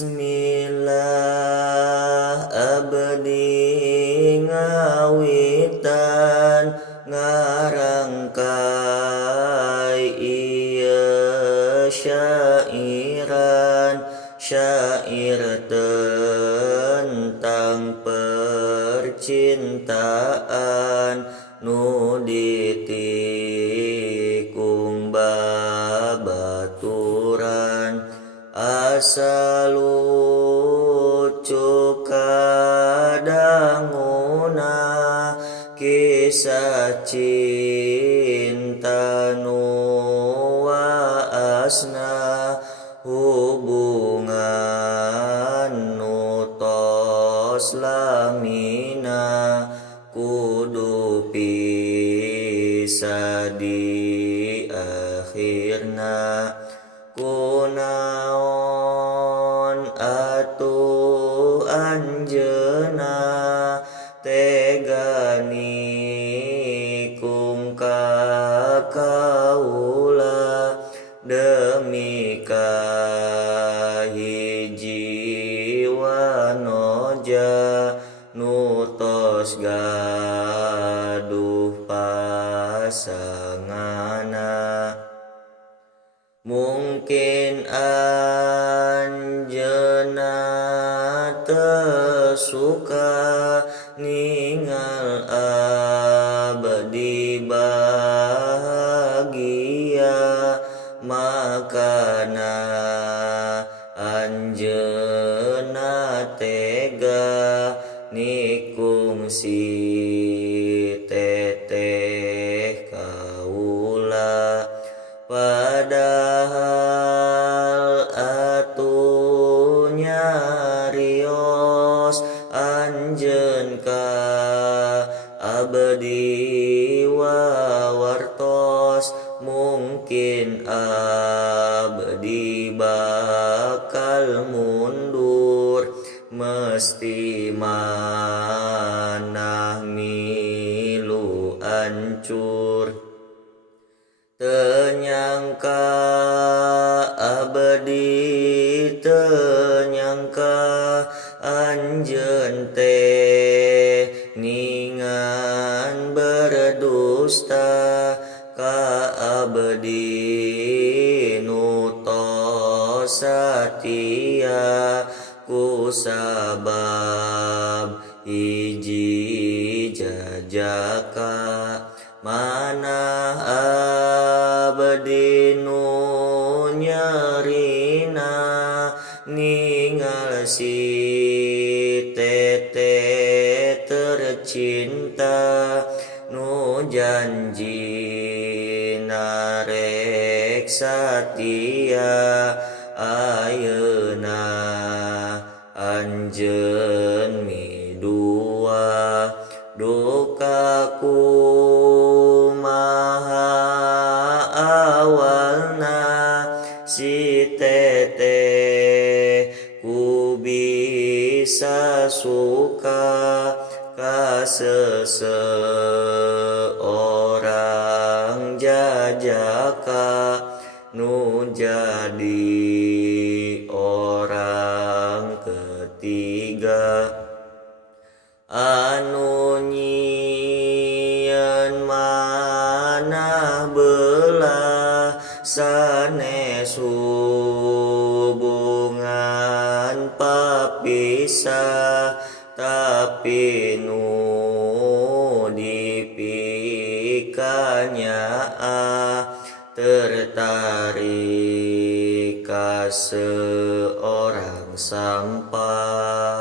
Bismillah abdi ngawitan ngarangkai ieu syair tentang percintaan nu ditikung babaturan asa lucu kadanguna kisah cinta nu waasna hubungan nu tos lamina kudu pisah di akhirna kunaon atuh anjeunna tega nikung ka kaula demi kahiji wanoja nu tos gaduh pasangana. Mungkin anjeunna teu suka ningal abdi bahagia, makana anjeunna tega nikung si teteh kaula. Padahal atuh nyarios anjeun ka abdi wawartos, mungkin abdi bakal mundur mesti manah milu ancur. Teu nyangka abdi teu nyangka anjeun teh ningan berdusta ka abdi nu tos satia ku sabab hiji jajaka. Manah abdi nu nyarina ningal si teteh tercinta nu janjina rek satia. Ayeuna anjeun midua duka kumaha awalna si teteh ku bisa suka ka seseorang jajaka nu jadi orang ketiga. Anu nyieun manah belah sanes hubungan papisah, tapi nu dipikanya tertarik ka seorang sampah.